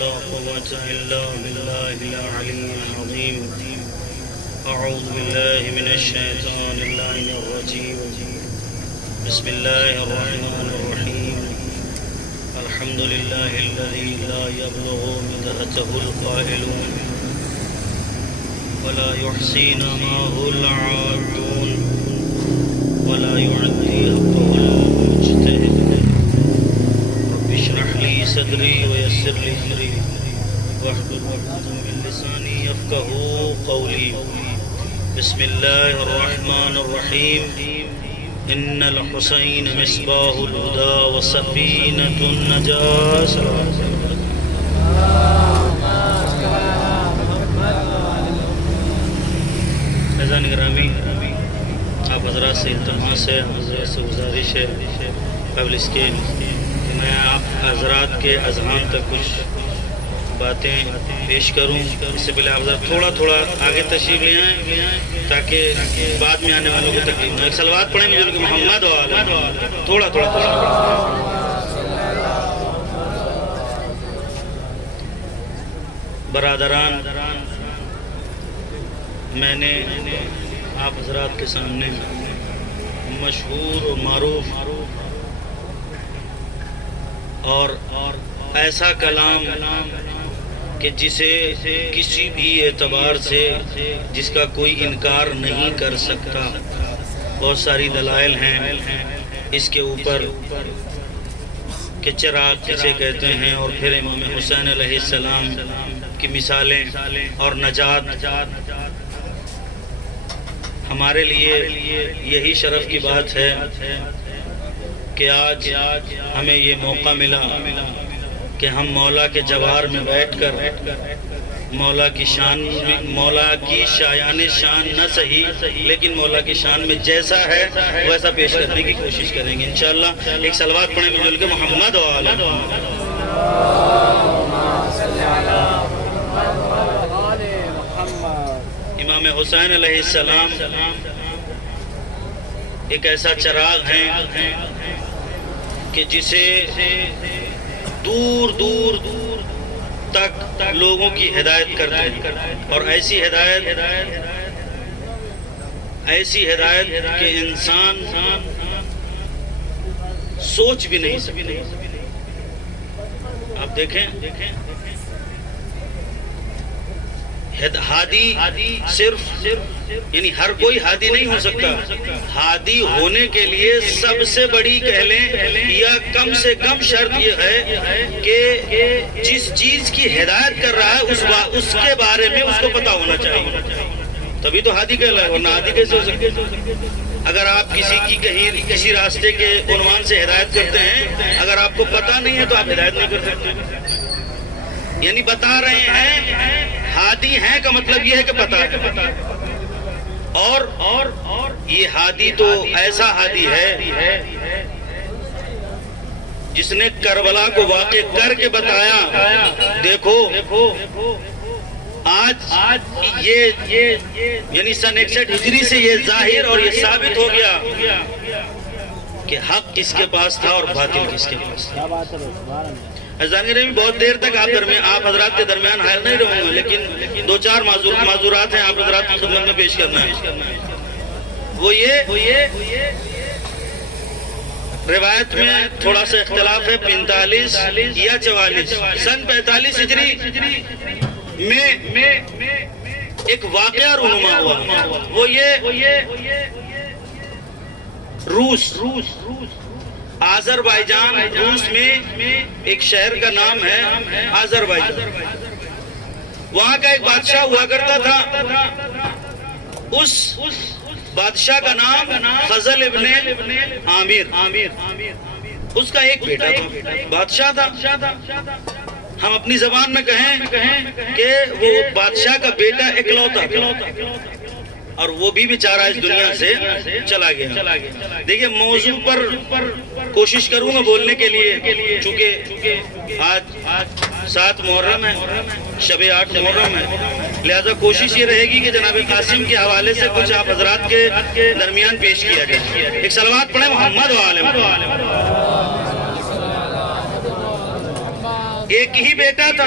ولا قوة إلا بالله العلي العظيم. أعوذ بالله من الشيطان اللعين الرجيم. بسم الله الرحمن الرحيم. الحمد لله الذي لا يبلغ مدحته القائلون ولا يحصي نعمه العادون ولا يعدي حقه المجتهد. رب اشرح لي صدري ويسر لي أمري واحلل عقدة من لساني يفقهوا قولي. بسم الله الرحمن الرحيم. إن الحسين مصباح الهدى وسفينة النجاة. فیضان گرامی، آپ حضرات سے التماس ہے، حضرات سے گزارش ہے قبل اس کے کہ میں آپ حضرات کے اذہان تک کچھ باتیں پیش کروں. اس سے پہلے آپ حضرات تھوڑا آگے تشریف لے آئیں تاکہ بعد میں آنے والوں کو تکلیف نہ. ایک صلوات پڑھیں گے جو کہ محمد تھوڑا برادران، میں نے آپ حضرات کے سامنے مشہور و معروف اور ایسا کلام کہ جسے کسی بھی اعتبار سے جس کا کوئی انکار نہیں کر سکتا، بہت ساری دلائل ہیں اس کے اوپر کہ چراغ کسے کہتے ہیں، اور پھر امام حسین علیہ السلام کی مثالیں اور نجات. ہمارے لیے یہی شرف کی بات ہے کہ آج ہمیں یہ موقع ملا کہ ہم مولا کے جوار میں بیٹھ کر مولا کی شایان شان نہ صحیح لیکن مولا کی شان میں جیسا ہے ویسا پیش کرنے کی کوشش کریں گے انشاءاللہ. ایک صلوات پڑھیں مل کے محمد و آل امام حسین علیہ السلام ایک ایسا چراغ ہے کہ جسے دور تک لوگوں کی ہدایت کرتے ہیں، اور ایسی ہدایت کہ انسان سوچ بھی نہیں سکتے. آپ دیکھیں ہادی صرف یعنی ہر کوئی ہادی نہیں ہو سکتا. ہادی ہونے کے لیے سب سے بڑی کہہ لیں یا کم سے کم شرط یہ ہے کہ جس چیز کی ہدایت کر رہا ہے اس کے بارے میں اس کو پتا ہونا چاہیے، تبھی تو ہادی کہلائے، ورنہ ہادی کیسے ہو سکتے. اگر آپ کسی کی کسی راستے کے عنوان سے ہدایت کرتے ہیں، اگر آپ کو پتا نہیں ہے تو آپ ہدایت نہیں کر سکتے. یعنی بتا رہے ہیں ہادی ہیں کا مطلب یہ ہے کہ پتا ہے. اور یہ ہادی تو ایسا ہادی ہے جس نے کربلا کو واقع کر کے بتایا. دیکھو آج یہ یعنی سن 61 ہجری سے یہ ظاہر اور یہ ثابت ہو گیا کہ حق کس کے پاس تھا اور باطل کس کے پاس تھا. میں بہت دیر تک آپ حضرات کے درمیان حاضر نہیں رہوں گا، لیکن 2-4 معذورات ہیں آپ حضرات کی خدمت میں پیش کرنا ہے. وہ یہ روایت میں تھوڑا سا اختلاف ہے، 45 یا 44 سن 45 ہجری میں ایک واقعہ رونما ہوا. وہ یہ روس آذربائیجان، روس میں ایک شہر کا نام ہے آذربائیجان. وہاں کا ایک بادشاہ ہوا کرتا تھا. اس بادشاہ کا نام فضل ابن عامر. اس کا ایک بیٹا تھا، بادشاہ تھا. ہم اپنی زبان میں کہیں کہ وہ بادشاہ کا بیٹا اکلوتا تھا، اور وہ بھی بیچارہ اس دنیا سے چلا گیا. دیکھیں موضوع پر کوشش کروں گا بولنے کے لیے، چونکہ آج 7 محرم ہے، شب 8 محرم ہے، لہذا کوشش یہ رہے گی کہ جناب قاسم کے حوالے سے کچھ آپ حضرات کے درمیان پیش کیا جائے. ایک صلوات پڑھیں محمد و آل محمد. ایک ہی بیٹا تھا،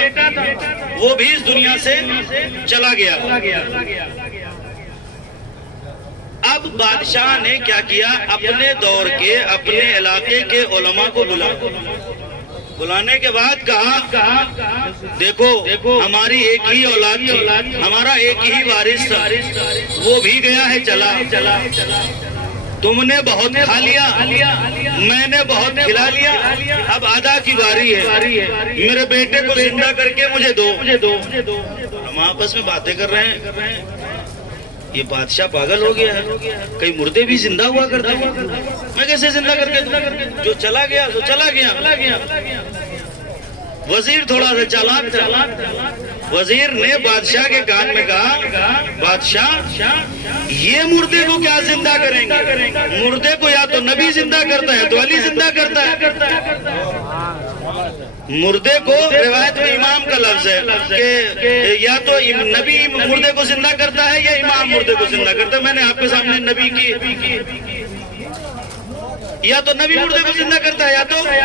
وہ بھی اس دنیا سے چلا گیا۔ اب بادشاہ نے کیا کیا، اپنے دور کے اپنے علاقے کے علماء کو بلانے کے بعد کہا دیکھو ہماری ایک ہی اولاد تھی، ہمارا ایک ہی وارث تھا، وہ بھی گیا ہے چلا، تم نے بہت کھا لیا، میں نے بہت کھلا لیا، اب آدھا کی باری ہے، میرے بیٹے کو زندہ کر کے مجھے دو۔ ہم آپس میں باتیں کر رہے ہیں، یہ بادشاہ پاگل ہو گیا ہے، کئی مردے بھی زندہ ہوا کرتے ہیں، میں کیسے زندہ کر کے دوں؟ جو چلا گیا تو چلا گیا۔ وزیر تھوڑا سا چالاک تھا، وزیر نے بادشاہ کے کان میں کہا، بادشاہ یہ مردے کو کیا زندہ کریں گے؟ مردے کو یا تو نبی زندہ کرتا ہے تو علی زندہ کرتا ہے۔ مردے کو روایت میں امام کا لفظ ہے کہ یا تو نبی مردے کو زندہ کرتا ہے یا امام مردے کو زندہ کرتا ہے۔ میں نے آپ کے سامنے نبی کی، یا تو نبی مردے کو زندہ کرتا ہے یا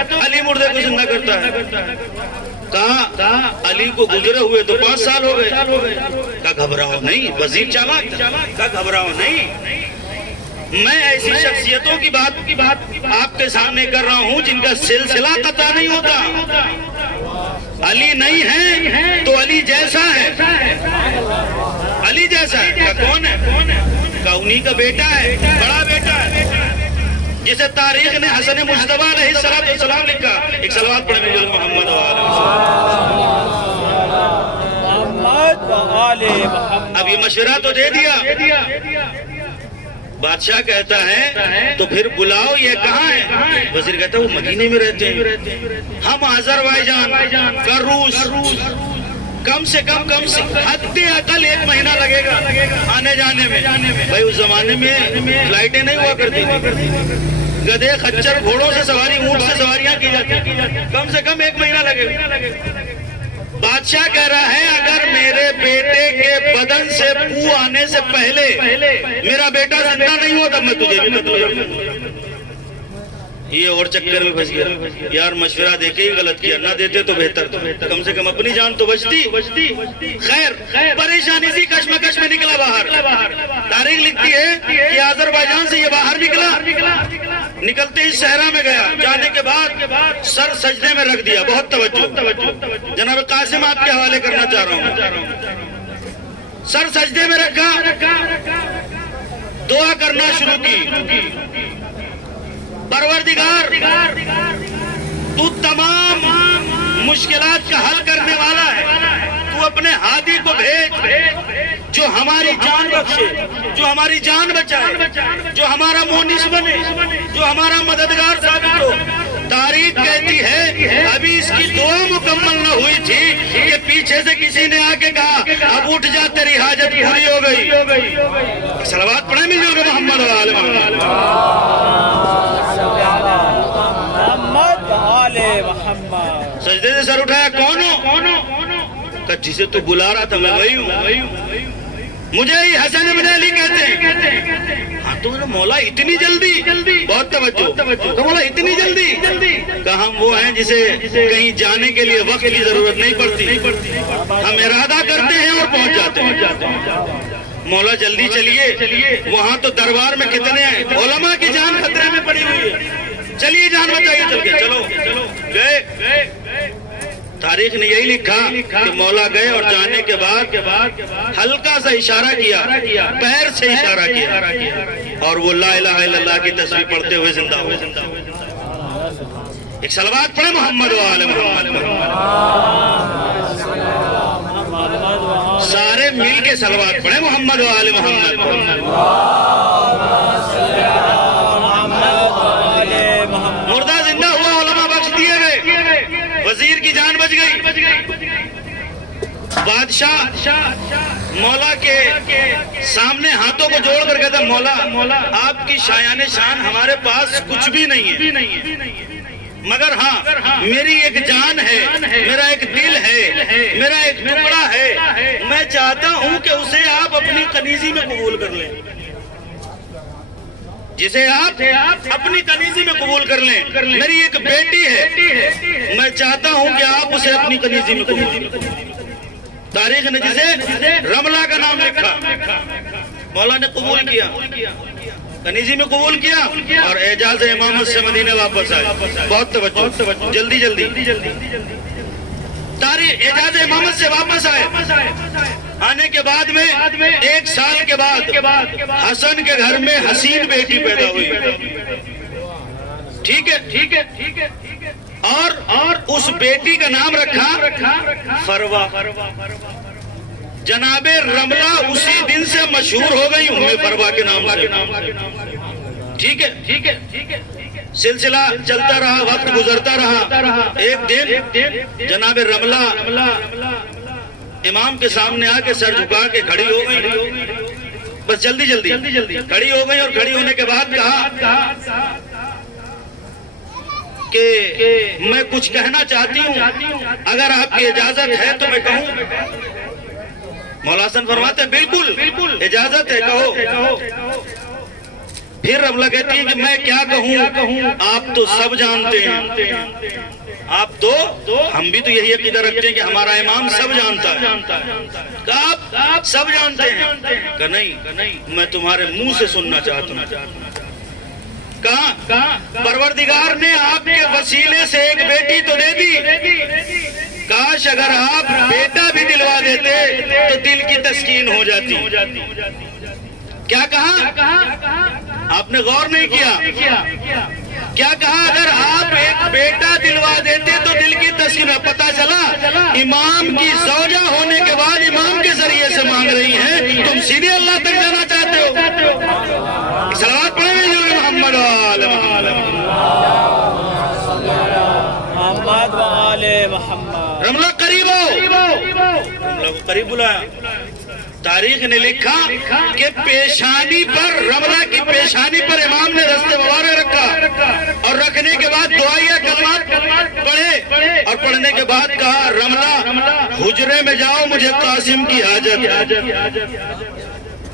تو علی مردے کو زندہ کرتا ہے۔ کہا علی کو گزرے ہوئے تو 5 سال ہو گئے۔ کہا گھبراؤ نہیں، وزیر چالاک تھا، کہا گھبراؤ نہیں، میں ایسی شخصیتوں کی بات آپ کے سامنے کر رہا ہوں جن کا سلسلہ قطع نہیں ہوتا۔ علی نہیں ہے تو علی جیسا ہے، علی جیسا ہے۔ کہا کون ہے؟ کہا انہی کا بیٹا ہے، بڑا بیٹا ہے، جسے تاریخ نے حسن مجتبیٰ علیہ السلام لکھا۔ ایک صلوات پڑھیں میرے محمد اب یہ مشورہ تو دے دیا، بادشاہ کہتا ہے تو پھر بلاؤ، یہ کہاں ہے؟ وزیر کہتا ہے وہ مدینے میں رہتے ہیں، ہم آذربائیجان کا روس، کم سے کم حد اقل 1 مہینہ لگے گا آنے جانے میں۔ بھائی اس زمانے میں فلائٹیں نہیں ہوا کرتی تھی، گدھے خچر گھوڑوں سے سواری، اونٹ سے سواریاں کی جاتی، کم سے کم 1 مہینہ لگے گا۔ بادشاہ کہہ رہا ہے اگر میرے بیٹے کے بدن سے بو آنے سے پہلے میرا بیٹا زندہ نہیں ہوتا میں تجھے بھی قتل کر دوں۔ یہ اور چکر میں پھنس گیا، یار مشورہ دے کے ہی غلط کیا، نہ دیتے تو بہتر تھا، کم سے کم اپنی جان تو بچتی۔ خیر پریشانی سی کشمکش میں نکلا باہر۔ تاریخ لکھتی ہے کہ آذربائیجان سے یہ باہر نکلا، نکلتے ہی صحرا میں گیا، جانے کے بعد سر سجدے میں رکھ دیا۔ بہت توجہ، جناب قاسم آپ کے حوالے کرنا چاہ رہا ہوں۔ سر سجدے میں رکھا، دعا کرنا شروع کی، پروردگار تو تمام مشکلات کا حل کرنے والا ہے، تو اپنے ہادی کو بھیج جو ہماری جان بخشے، جو ہماری جان بچائے، جو ہمارا مونس بنے، جو ہمارا مددگار ثابت ہو۔ تاریخ کہتی ہے ابھی اس کی دعا مکمل نہ ہوئی تھی کہ پیچھے سے کسی نے آ کے کہا اب اٹھ جا تیری حاجت پوری ہو گئی۔ صلوات پڑھیں مل جل کے محمد و آل محمد۔ سجدے سے سر اٹھایا، کون ہو؟ کہ جسے تو بلا رہا تھا میں وہی ہوں، مجھے ہی حسن بن علی کہتے ہیں۔ ہاں تو مولا اتنی جلدی، بہت توجہ، تو مولا اتنی جلدی، کہ ہم وہ ہیں جسے کہیں جانے کے لیے وقت کی ضرورت نہیں پڑتی، ہم ارادہ کرتے ہیں اور پہنچ جاتے ہیں۔ مولا جلدی چلیے، وہاں تو دربار میں کتنے ہیں، علماء کی جان خطرے میں پڑی ہوئی ہے، چلیے جان بچائیے، چل کے چلو گئے۔ تاریخ نے یہی لکھا کہ مولا گئے اور جانے کے بعد ہلکا سا اشارہ کیا، پیر سے اشارہ کیا، اور وہ لا الہ الا اللہ کی تسبیح پڑھتے ہوئے زندہ ہوئے۔ ایک صلوات پڑھے محمد و آل محمد، سارے مل کے صلوات پڑھے محمد و آل محمد۔ مردہ زندہ ہوا، علماء بخش دیے گئے، وزیر کی جان بچ گئی۔ بادشاہ مولا کے سامنے ہاتھوں کو جوڑ کر کہتا مولا آپ کی شایان شان ہمارے پاس کچھ بھی نہیں ہے، مگر ہاں میری ایک جان ہے، میرا ایک دل ہے، میرا ایک ٹکڑا ہے، میں چاہتا ہوں کہ اسے آپ اپنی کنیزی میں قبول کر لیں۔ جسے آپ اپنی کنیزی میں قبول کر لیں. میری ایک بیٹی ہے، میں چاہتا ہوں کہ آپ اسے اپنی کنیزی میں قبول کریں. تاریخ نے جسے رملہ کا نام لکھا، مولا نے قبول کیا، کنیزی میں قبول کیا اور اعجاز امامت سے مدینے واپس آئے. بہت توجہ، جلدی تاریخ اعجاز امامت سے واپس آئے. آنے کے بعد میں 1 سال کے بعد حسن کے گھر میں حسین بیٹی پیدا ہوئی. ٹھیک ہے. اور اس بیٹی کا نام رکھا فروا. جناب رملہ اسی دن سے مشہور ہو گئی ام فروا کے نام سے. ٹھیک ہے. سلسلہ چلتا رہا، وقت گزرتا رہا. ایک دن جناب رملہ امام کے سامنے آ کے سر جھکا کے کھڑی ہو گئی. بس جلدی کھڑی ہو گئی. اور کھڑی ہونے کے بعد کہا کہ میں کچھ کہنا چاہتی ہوں، اگر آپ کی اجازت ہے تو میں کہوں. مولا حسن فرماتے ہیں بالکل اجازت ہے، کہو. پھر رملہ کہتی ہے کہ میں کیا کہوں، آپ تو سب جانتے ہیں. آپ تو، ہم بھی تو یہی عقیدہ رکھتے ہیں کہ ہمارا امام سب جانتا ہے. آپ سب جانتے ہیں کہ نہیں، میں تمہارے منہ سے سننا چاہتا ہوں. کہا پروردگار نے آپ کے وسیلے سے ایک بیٹی تو دے دی، کاش اگر آپ بیٹا بھی دلوا دیتے تو دل کی تسکین ہو جاتی. کیا کہا؟ آپ نے غور نہیں کیا. کیا کہا؟ اگر آپ ایک بیٹا دلوا دیتے تو دل کی تسکین. پتا چلا امام کی زوجہ ہونے کے بعد امام کے ذریعے سے مانگ رہی ہیں، تم سیدھے اللہ تک جانا چاہتے ہو. صلوات پڑھیں گے محمد محمد. رملہ قریب ہو، رملہ کو قریب بلایا. تاریخ نے لکھا کہ پیشانی پر، رملہ کی پیشانی پر امام نے دست مبارک رکھا اور رکھنے کے بعد دعائیہ کلمات پڑھے اور پڑھنے کے بعد کہا رملہ حجرے میں جاؤ، مجھے قاسم کی حاجت ہے.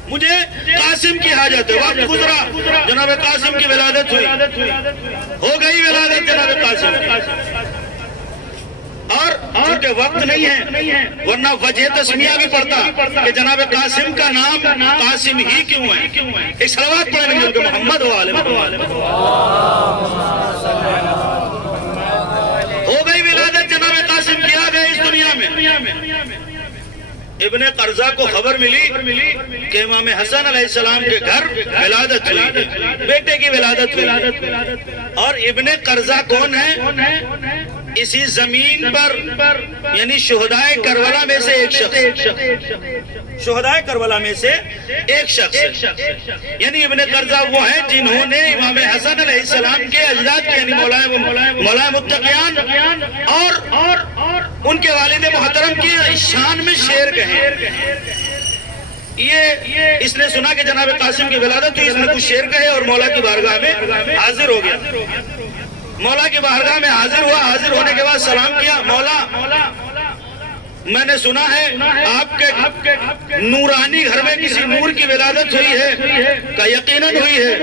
مجھے قاسم کی حاجت ہے. وقت گزرا، جناب قاسم کی ولادت ہوئی. ہو گئی ولادت جناب قاسم کی. اور چونکہ وقت نہیں ہے ورنہ وجہ تسمیہ بھی پڑھتا کہ جناب قاسم کا نام قاسم ہی کیوں ہے. ایک صلوات پڑھیں گے محمد و آل محمد. ہو گئی ولادت جناب قاسم کی، آ گئے اس دنیا میں. ابن قرظہ کو خبر ملی کہ امام حسن علیہ السلام کے گھر ولادت ہوئی، بیٹے کی ولادت ہوئی. اور ابن قرظہ کون ہے؟ اسی زمین پر یعنی شہدائے کربلا میں سے ایک شخص، شہدائے کربلا میں سے ایک شخص. یعنی ابن قرظہ وہ ہیں جنہوں نے امام حسن علیہ السلام کے اجداد کے یعنی مولا متقیان اور ان کے والد محترم کی شان میں شعر کہیں. یہ اس نے سنا کہ جناب قاسم کی ولادت ہوئی، اس نے کچھ شعر کہے اور مولا کی بارگاہ میں حاضر ہو گیا. مولا کی بارگاہ میں حاضر ہوا. حاضر ہونے کے بعد سلام کیا. مولا میں نے سنا ہے آپ کے نورانی گھر میں کسی نور کی ولادت ہوئی ہے. کہ یقیناً ہوئی ہے.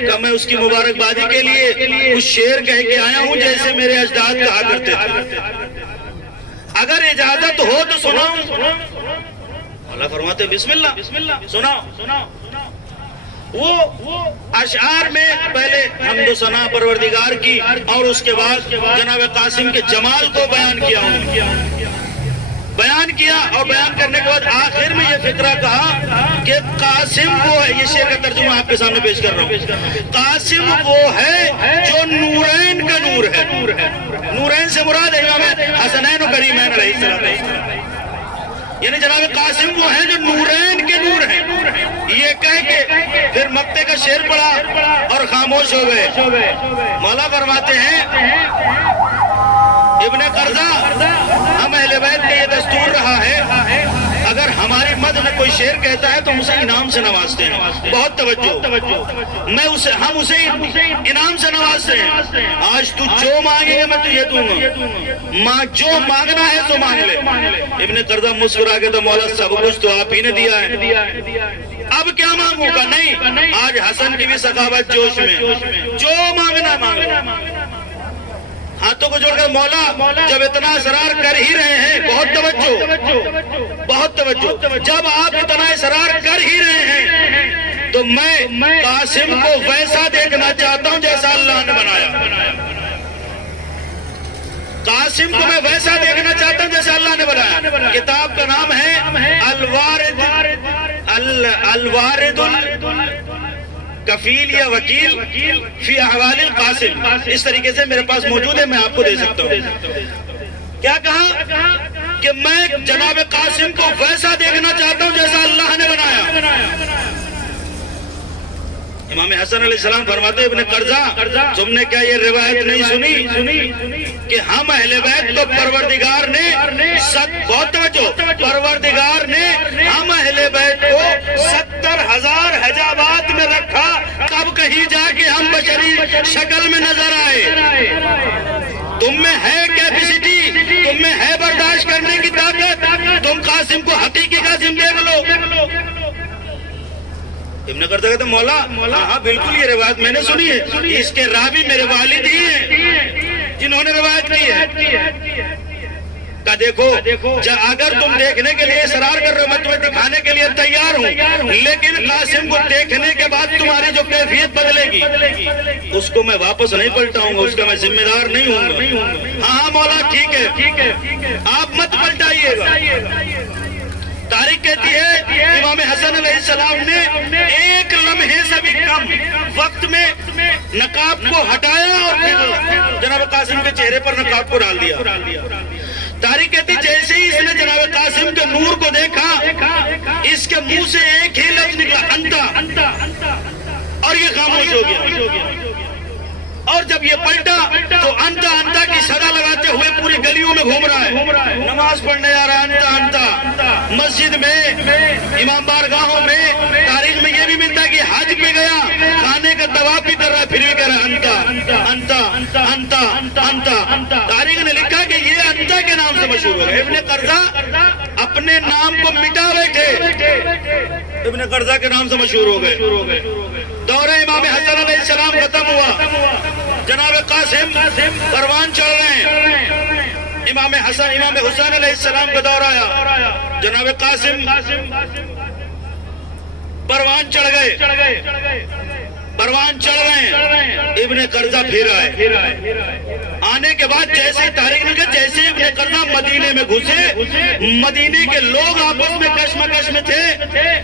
کہ میں اس کی مبارکبادی کے لیے کچھ شعر کہہ کے آیا ہوں جیسے میرے اجداد کہا کرتے تھے. اگر اجازت ہو تو سناؤں. اللہ فرماتے بسم اللہ سناؤ. وہ اشعار میں پہلے حمد و ثنا پروردگار کی اور اس کے بعد جناب قاسم کے جمال کو بیان کیا اور بیان کرنے کے بعد آخر میں یہ فقرہ کہا کہ قاسم وہ ہے. یہ شعر کا ترجمہ آپ کے سامنے پیش کر رہا ہوں. قاسم وہ ہے جو نورین کا نور ہے. نورین سے مراد ہے امام حسنین و کریمین علیہ السلام. یعنی جناب قاسم وہ ہیں جو نورین کے نور ہیں. یہ کہہ کے پھر مکتے کا شعر پڑھا اور خاموش ہو گئے. مولا فرماتے ہیں ابن قرظہ، ہم اہل بیت کا یہ دستور رہا ہے اگر ہماری مدح میں کوئی شعر کہتا ہے تو ہم اسے انعام سے نوازتے ہیں. بہت توجہ، ہم اسے انعام سے نوازتے ہیں. آج تو جو مانگے گا میں تجھے دوں گا، جو مانگنا ہے تو مانگ لے. ابن قرظہ مسکرا کے تو مولا سب کچھ تو آپ ہی نے دیا ہے. اب کیا مانگوں گا؟ نہیں، آج حسن کی بھی سخاوت جوش میں، جو مانگنا مانگنا، ہاتھوں کو جوڑ کر مولا جب اتنا اصرار کر ہی رہے ہیں، بہت توجہ، بہت توجہ، جب آپ اتنا اصرار کر ہی رہے ہیں تو میں قاسم کو ویسا دیکھنا چاہتا ہوں جیسا اللہ نے بنایا، قاسم کو میں ویسا دیکھنا چاہتا ہوں جیسا اللہ نے بنایا۔ کتاب کا نام ہے الوارد کفیل یا وکیل فی احوال القاسم، اس طریقے سے میرے پاس موجود ہے، میں آپ کو دے سکتا ہوں۔ کیا کہا کہ میں جناب قاسم کو ویسا دیکھنا چاہتا ہوں جیسا اللہ نے بنایا۔ امام حسن علیہ السلام فرماتے ابن قرظہ، تم نے کیا یہ روایت نہیں سنی کہ ہم اہل بیت تو پروردگار نے بہت توجہ، پروردگار نے ہم اہل بیت کو 70,000 حجابات میں رکھا، کب کہیں جا کے ہم بشری شکل میں نظر آئے؟ تم میں ہے کیپیسٹی، تم میں ہے برداشت کرنے کی طاقت، تم قاسم کو حقیقی قاسم دیکھ لو۔ ابن قرظہ کہتے ہیں مولا ہاں بالکل یہ روایت میں نے سنی ہے، اس کے راوی میرے والد ہی ہیں جنہوں نے روایت کی ہے۔ کہا دیکھو اگر تم دیکھنے کے لیے اصرار کر رہے ہو میں تمہیں دکھانے کے لیے تیار ہوں، لیکن قاسم کو دیکھنے کے بعد تمہاری جو کیفیت بدلے گی اس کو میں واپس نہیں پلٹاؤں گا، اس کا میں ذمہ دار نہیں ہوں گا۔ ہاں مولا ٹھیک ہے، آپ مت پلٹائیے گا۔ تاریخ کہتی ہے امام حسن علیہ السلام نے ایک لمحے سے بھی کم وقت میں نقاب کو ہٹایا اور پھر جناب قاسم کے چہرے پر نقاب کو ڈال دیا۔ تاریخ کہتی جیسے ہی اس نے جناب قاسم کے نور کو دیکھا، اس کے منہ سے ایک ہی لفظ نکلا انتا، اور یہ خاموش ہو گیا۔ اور جب یہ پلٹا تو انتا کی صدا لگاتے ہوئے پوری گلیوں میں گھوم رہا ہے، نماز پڑھنے آ رہا ہے انتا، مسجد میں، امام بارگاہوں میں۔ تاریخ میں یہ بھی ملتا ہے کہ حج پہ گیا، کھانے کا طواف بھی کر رہا ہے، پھر بھی کہہ رہا ہے انتا۔ تاریخ نے لکھا کہ یہ انتا کے نام سے مشہور ہو گئے۔ ابن قرظہ اپنے نام کو مٹا بیٹھے، ابن قرظہ کے نام سے مشہور ہو گئے۔ دور امام حسن علیہ السلام ختم ہوا، جناب قاسم پروان چڑھ رہے ہیں۔ امام حسین علیہ السلام کا دور آیا، جناب قاسم پروان چڑھ رہے ہیں۔ ابن قرظہ پھر آئے، آنے کے بعد جیسے تاریخ نے کہا جیسے ابن قرظہ مدینے میں گھسے، مدینے کے لوگ آپس میں کشمکش میں تھے،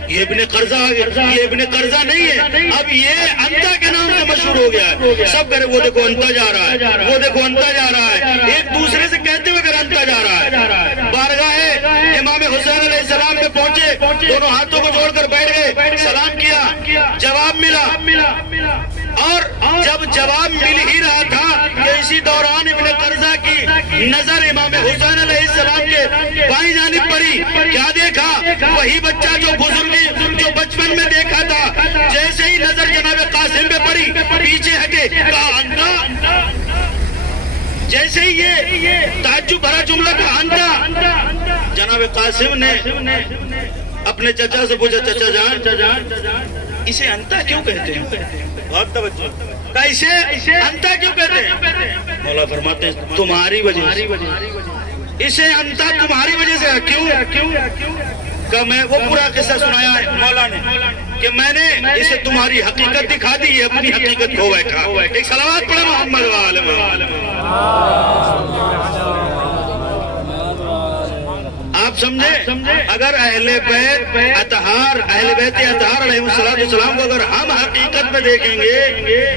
یہ ابن قرظہ نہیں ہے، اب یہ انتا کے نام سے مشہور ہو گیا ہے۔ سب کہہ رہے وہ دیکھو انتا جا رہا ہے، وہ دیکھو انتا جا رہا ہے، ایک دوسرے سے کہتے ہوئے کہ انتا جا رہا ہے۔ بارگاہ امام حسین علیہ السلام پہ پہنچے، دونوں ہاتھوں کو جوڑ کر بیٹھ گئے، سلام کیا، جواب ملا، اور جب جواب مل ہی رہا تھا کہ اسی دوران ابن قرظہ کی نظر امام حسین علیہ السلام کے بائیں جانب پڑی۔ کیا دیکھا؟ وہی بچہ جو بچپن میں دیکھا تھا، جیسے ہی نظر جناب قاسم پہ پڑی پیچھے ہٹے، کہا انتا۔ جیسے ہی یہ تعجب بھرا جملہ کہا انتا، جناب قاسم نے اپنے چچا سے پوچھا چچا جان اسے انتا کیوں کہتے ہیں؟ بہت توجہ، کہا اسے انتا کیوں کہتے ہیں؟ مولا فرماتے ہیں تمہاری وجہ سے، اسے انتا تمہاری وجہ سے۔ کیوں؟ کہ میں وہ پورا قصہ سنایا ہے مولا نے کہ میں نے اسے تمہاری حقیقت دکھا دی، یہ اپنی حقیقت کھو بیٹھا۔ ایک صلوات پڑھے محمد وآلہ۔ آپ سمجھے اگر اہل بیت اطہار علیہ السلام کو اگر ہم حقیقت میں دیکھیں گے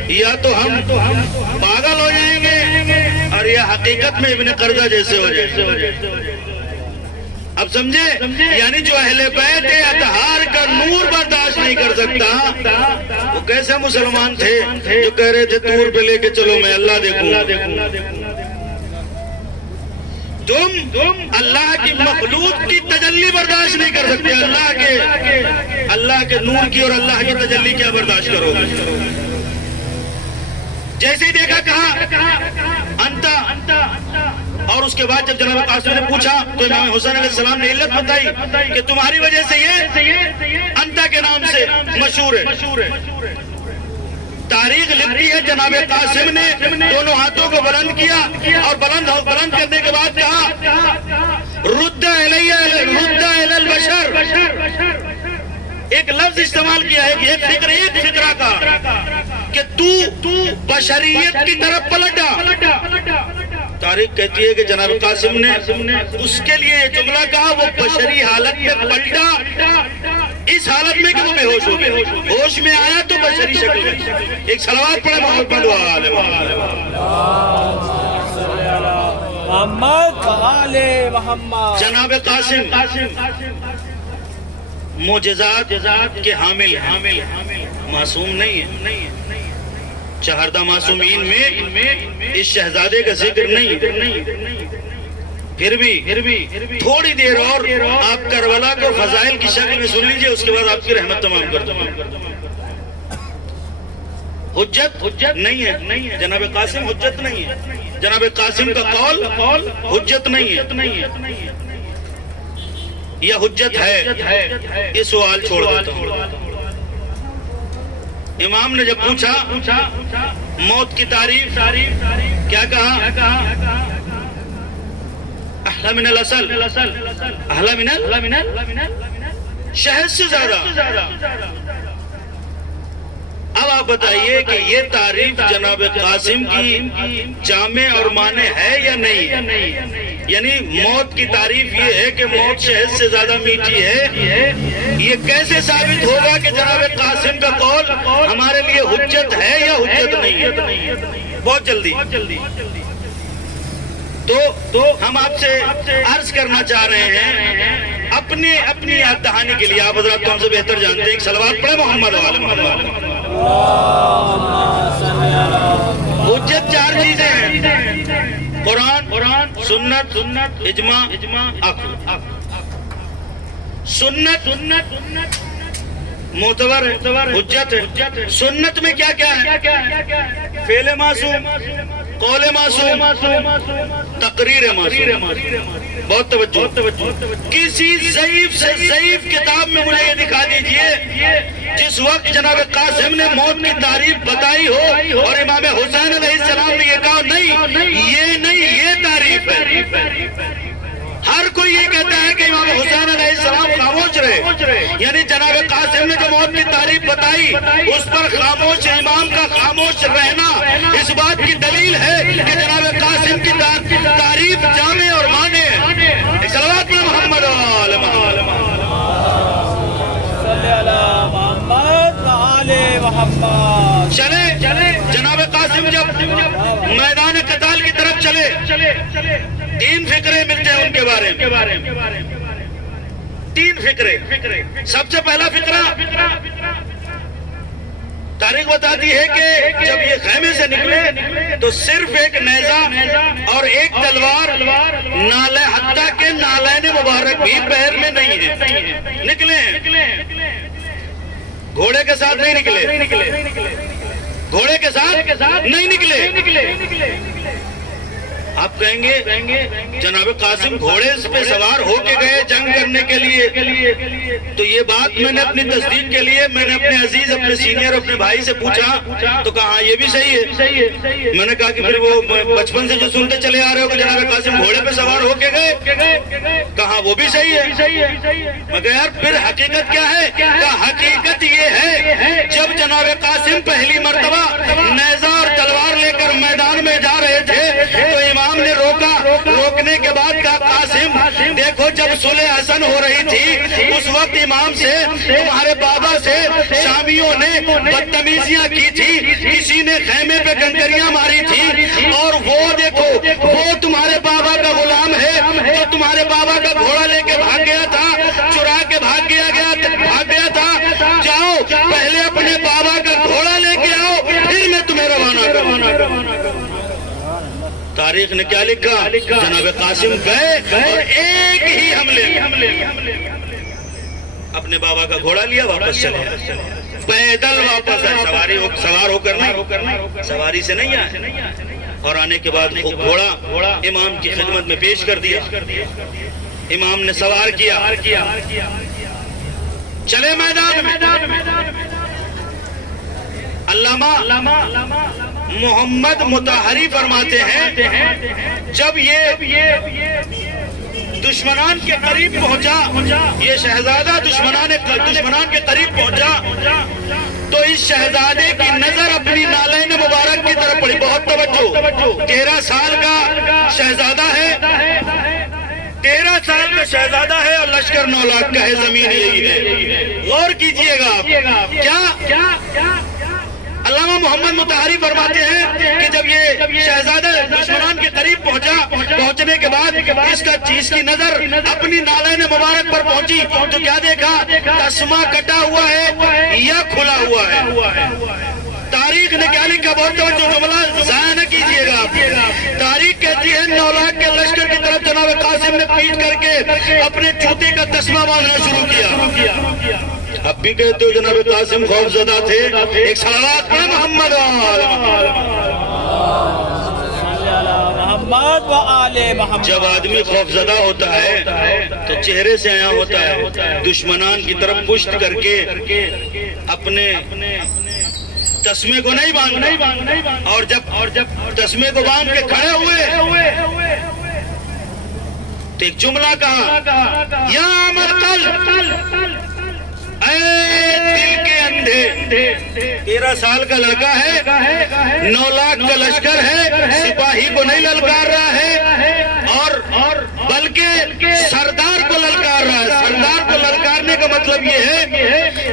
یا تو ہم پاگل ہو جائیں گے اور یا حقیقت میں ابن قرظہ جیسے ہو جائیں گے۔ اب سمجھے یعنی جو اہل بیت اطہار کا نور برداشت نہیں کر سکتا، وہ کیسے مسلمان تھے جو کہہ رہے تھے طور پہ لے کے چلو میں اللہ دیکھوں۔ تم اللہ کی مخلوق کی تجلی برداشت نہیں کر سکتے، اللہ کے نور کی اور اللہ کی تجلی کیا برداشت کرو گے؟ جیسے ہی دیکھا کہا انتا، اور اس کے بعد جب جناب قاسم نے پوچھا تو امام حسین علیہ السلام نے علت بتائی کہ تمہاری وجہ سے یہ انتا کے نام سے مشہور ہے۔ تاریخ لکھتی ہے جناب قاسم نے دونوں ہاتھوں کو بلند کیا اور بلند کرنے کے بعد کہا رد الی البشر، ایک لفظ استعمال کیا ہے ایک فکرہ کا کہ تو بشریت کی طرف پلٹا۔ تاریخ کہتی ہے کہ جناب قاسم نے اس کے لیے یہ جملہ کہا، وہ بشری حالت میں پلٹا، اس حالت میں کہ وہ بے ہوش ہو گیا، ہوش میں آیا تو بشری شکل میں۔ ایک صلوات پڑھے محمد محمد۔ جناب قاسم معجزات کے حامل معصوم نہیں ہے، چہردہ معصومین میں اس شہزادے کا ذکر نہیں، پھر بھی تھوڑی دیر اور آپ کربلا کو فضائل کی شکل میں سن لیجئے، اس کے بعد آپ کی رحمت تمام کر دوں۔ حجت نہیں ہے جناب قاسم، حجت نہیں ہے جناب قاسم کا قول، حجت نہیں ہے یا حجت ہے، یہ سوال چھوڑ دیتا ہوں۔ امام نے جب پوچھا موت کی تعریف کیا کہا؟ احلی من الاصل، احلی من شہد سے زیادہ۔ اب آپ بتائیے کہ یہ تعریف جناب قاسم کی جامع اور معنی ہے یا نہیں؟ یعنی موت کی تعریف یہ ہے کہ موت شہد سے زیادہ میٹھی ہے، یہ کیسے ثابت ہوگا کہ جناب قاسم کا قول ہمارے لیے حجت ہے یا حجت نہیں ہے؟ بہت جلدی تو ہم آپ سے عرض کرنا چاہ رہے ہیں اپنی یاد دہانی کے لیے، آپ حضرات تو ہم سے بہتر جانتے ہیں، ایک صلوات پڑھے محمد وعلی محمد۔ حجت چار چیزیں ہیں، قرآن، سنت، اجماع، عقل۔ سنت معتبر ہے، حجت ہے۔ سنت میں کیا ہے؟ فعل معصوم، قول معصوم، تقریر معصوم۔ بہت توجہ، کسی ضعیف سے ضعیف کتاب میں مجھے یہ دکھا دیجئے جس وقت جناب قاسم نے موت کی تعریف بتائی ہو اور امام حسین علیہ السلام نے یہ کہا نہیں یہ تعریف ہے۔ ہر کوئی یہ کہتا ہے کہ امام حسین علیہ السلام خاموش رہے، یعنی جناب قاسم نے جو موت کی تعریف بتائی اس پر خاموش امام کا خاموش رہنا اس بات کی دلیل ہے کہ جناب قاسم کی تعریف جامع اور معنی ہے۔ صلوات پر محمد وعلی محمد۔ چلے جناب قاسم جب میدان قتال کی طرف چلے، تین فکرے ملتے ہیں ان کے بارے میں، تین فکرے۔ سب سے پہلا فکرہ تاریخ بتاتی ہے کہ جب یہ خیمے سے نکلے تو صرف ایک نیزہ اور ایک تلوار، حتیٰ کہ نالین مبارک بھی پیر میں نہیں ہے، نکلے ہیں، گھوڑے کے ساتھ نہیں نکلے، گھوڑے کے ساتھ نہیں نکلے۔ آپ کہیں گے جناب قاسم گھوڑے پہ سوار ہو کے گئے جنگ کرنے کے لیے، تو یہ بات میں نے اپنی تصدیق کے لیے میں نے اپنے عزیز، اپنے سینئر، اپنے بھائی سے پوچھا تو کہا یہ بھی صحیح ہے۔ میں نے کہا کہ پھر وہ بچپن سے جو سنتے چلے آ رہے ہو کہ جناب قاسم گھوڑے پہ سوار ہو کے گئے، کہا وہ بھی صحیح ہے۔ میں کہا یار پھر حقیقت کیا ہے؟ کہا حقیقت یہ ہے جب جناب قاسم پہلی مرتبہ نیزہ اور تلوار لے کر میدان میں جا رہے تھے تو امام نے روکنے کے بعد کہا قاسم دیکھو جب صلح حسن ہو رہی تھی اس وقت امام سے، تمہارے بابا سے شامیوں نے بدتمیزیاں کی تھی، کسی نے خیمے پہ کنکریاں ماری تھی، اور وہ دیکھو وہ تمہارے بابا کا غلام ہے جو تمہارے بابا کا گھوڑا لے کے بھاگ گیا تھا، چرا کے بھاگ گیا تھا، جاؤ پہلے اپنے بابا کا گھوڑا لے کے آؤ پھر میں تمہیں روانہ کروں۔ تاریخ نے کیا لکھا؟ جناب قاسم گئے اور ایک ہی حملے اپنے بابا کا گھوڑا لیا، واپس چلے، پیدل واپس آئے، سوار ہو کر نہیں، سواری سے نہیں آئے، اور آنے کے بعد وہ گھوڑا امام کی خدمت میں پیش کر دیا. امام نے سوار کیا, چلے میدان میں. علامہ محمد مطہری فرماتے ہیں جب یہ دشمنان کے قریب پہنچا, یہ شہزادہ دشمنان کے قریب پہنچا تو اس شہزادے کی نظر اپنی نالین مبارک کی طرف پڑی. بہت توجہ, 13 سال کا شہزادہ ہے, 13 سال کا شہزادہ ہے اور لشکر 9 لاکھ کا ہے, زمین یہی ہے. غور کیجئے گا کیا علامہ محمد مطہری فرماتے ہیں کہ جب یہ شہزادہ دشمنان کے قریب پہنچنے کے بعد اس کی نظر اپنی نالین مبارک پر پہنچی تو کیا دیکھا؟ تسمہ کٹا ہوا ہے یا کھلا ہوا ہے. تاریخ نے کیا لکھا؟ بہت توجہ, جملہ ضائع نہ کیجئے گا. تاریخ کہتی ہے 9 لاکھ کے لشکر کی طرف جناب قاسم نے پیٹ کر کے اپنے جوتے کا تسمہ باندھنا شروع کیا. اب بھی کہتے ہو جناب قاسم خوف زدہ تھے. ایک صلوات پڑھ محمد و آل محمد. جب آدمی خوف زدہ ہوتا ہے تو چہرے سے عیاں ہوتا ہے. دشمنان کی طرف پشت کر کے اپنے تسمے کو نہیں باندھنا, اور جب تسمے کو باندھ کے کھڑے ہوئے تو ایک جملہ کہا, یا مرتل اے دل کے اندھے. 13 سال کا لڑکا ہے, 9 لاکھ کا لشکر ہے, سپاہی کو نہیں للکار رہا ہے اور بلکہ سردار کو للکار رہا ہے. سردار کو للکارنے کا مطلب یہ ہے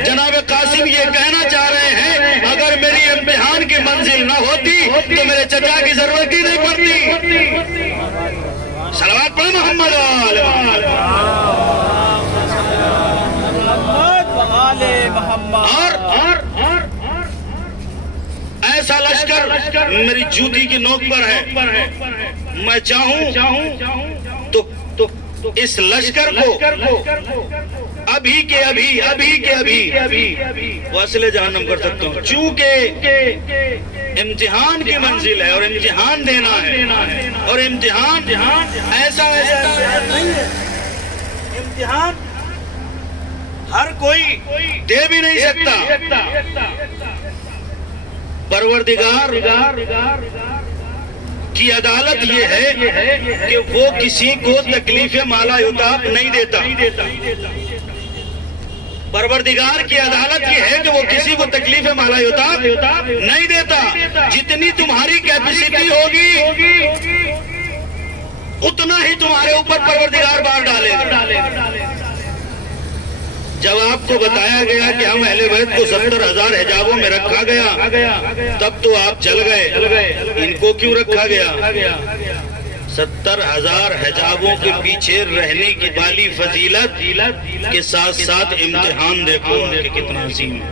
جناب قاسم یہ کہنا چاہ رہے ہیں اگر میری امتحان کی منزل نہ ہوتی تو میرے چچا کی ضرورت ہی نہیں پڑتی. صلوات پڑھ محمد اور ایسا لشکر میری جوتی کی نوک پر ہے. میں چاہوں تو اس لشکر کو ابھی کے ابھی واصل جہنم کر سکتا ہوں. چونکہ امتحان کی منزل ہے اور امتحان دینا ہے, اور امتحان ایسا نہیں ہے. امتحان ہر کوئی دے بھی نہیں سکتا. پروردگار کی عدالت یہ ہے کہ وہ کسی کو تکلیف مالا یطاق نہیں دیتا. پروردگار کی عدالت یہ ہے کہ وہ کسی کو تکلیف مالا یطاق نہیں دیتا. جتنی تمہاری کیپیسٹی ہوگی اتنا ہی تمہارے اوپر پروردگار بار ڈالے گا. جب آپ کو بتایا گیا کہ ہم اہل بیت کو 70,000 حجابوں میں رکھا گیا تب تو آپ چل گئے. ان کو کیوں رکھا گیا؟ 70,000 حجابوں کے پیچھے رہنے کی والی فضیلت کے ساتھ ساتھ امتحان دیکھو کہ کتنا عظیم ہے.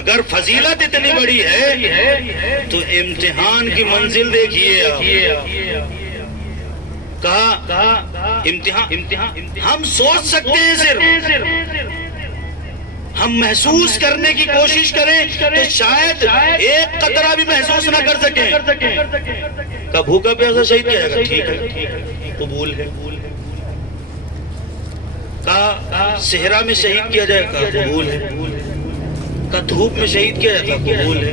اگر فضیلت اتنی بڑی ہے تو امتحان کی منزل دیکھیے. کہا امتحان ہم سوچ سکتے ہیں, صرف ہم محسوس کرنے کی کوشش کریں تو شاید ایک قطرہ بھی محسوس نہ کر سکیں. کہا بھوکا پیاسا شہید کیا جائے گا, ٹھیک ہے قبول ہے. کہا صحرا میں شہید کیا جائے گا, قبول ہے. کہا دھوپ میں شہید کیا جائے گا, قبول ہے.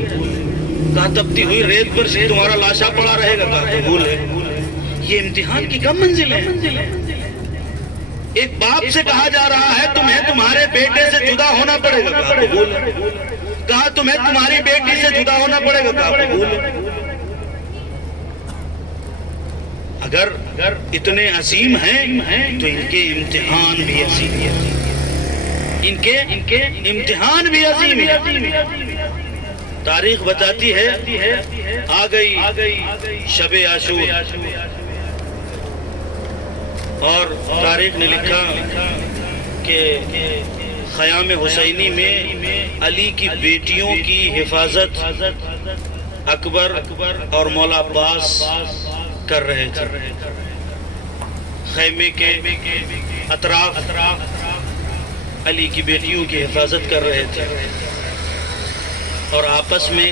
کہا تپتی ہوئی ریت پر تمہارا لاشا پڑا رہے گا, کہا قبول ہے. یہ امتحان کی کم منزل ہے. ایک باپ سے کہا جا رہا ہے تمہیں تمہارے بیٹے سے جدا ہونا پڑے گا, کہا قبول ہے. کہا تمہیں تمہاری بیٹی سے جدا ہونا پڑے گا, کہا قبول ہے. اگر اتنے عظیم ہیں تو ان کے امتحان بھی عظیم ہے. ان کے امتحان بھی عظیم ہے. تاریخ بتاتی ہے آ گئی شب عاشور, اور تاریخ نے لکھا کہ خیام حسینی میں علی کی بیٹیوں کی حفاظت اکبر اور مولا عباس کر رہے تھے. خیمے کے اطراف علی کی بیٹیوں کی حفاظت کر رہے تھے اور آپس میں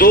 2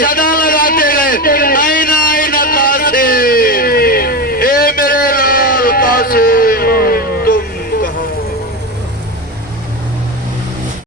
صدا لگاتے گئے آئینہ